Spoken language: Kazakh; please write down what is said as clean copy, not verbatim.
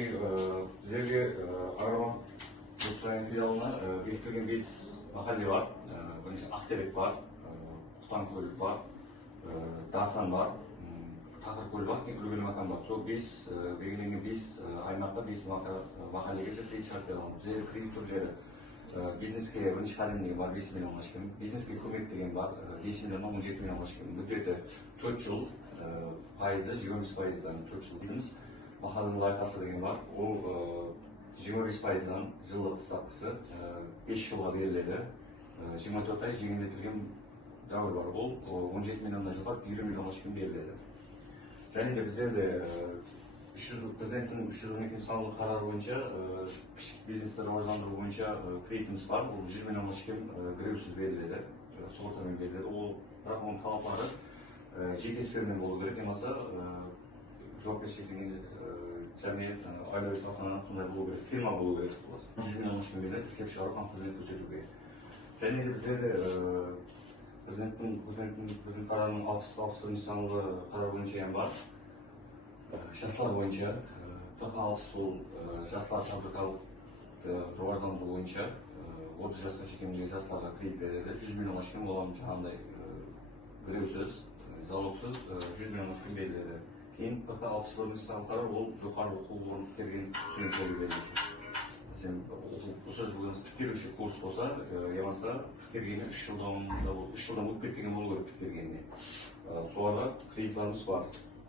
мінекей біздерге Агроbank Түркістан филиалына бекітілген 5 махалле бар. Бірінші Ақтерек бар, Құтанкөл бар, Дасан бар, Тақыркөл бар, Кеңкілгөл макан бар. Сол 5 белгіленген 5 аймаққа 5 махаллеге кредит шығарып береміз. Біздерде кредит түрлері бизнеске бірінші кәдімгі бар 5 миллионға шейін, бизнеске көмек деген бар 5 миллионнан 17 миллионға шейін. Мүддеті 4 жыл, пайызы 25%-дан 4 жыл дейміз. Махалланың лайқасы деген бар. Ол 25%-дан жылдық ставкасы 5 жылға беріледі. 24 ай жеңілдетілген дәуір бар. Ол 17 миллионнан жоғары 20 миллионға шейін беріледі. Және де біздерде президенттің 312 саналы қарары бойынша кішік бизнесті рауаждандыру бойынша кредитіміз бар. Ол 100 миллионға шейін греусіз беріледі, субортамен беріледі. Ол бірақ оның талаптары жеке сферамен болу керек, болмаса жауапкершіліктен және айлық сатқаннан сондай болу керек, фирма болу керек. 100 миллионға шейін беріледі, істеп шығарып қызмет көрсетуге. Және де біздерде біздің қарарының 61 саналы қарар бойынша бар. Жастар бойынша, ТХ60 ол жастар фабрикалық рауаждандыру бойынша 30 жасқа шекемдегі жастарға кредит береді. 100 миллионға шейін олардың жаңағындай греусіз, залогсыз 100 миллионға шейін беріледі. Кейін ТХ61 саналы қарар ол жоғары оқу орнын бітірген студенттерге беріледі. Сен осы жылдан бітіруші курс болса, ямаса бітіргені 3 жылдан өтіп кеткен болу керек бітіргеніне. Соларға кредитларымыз бар.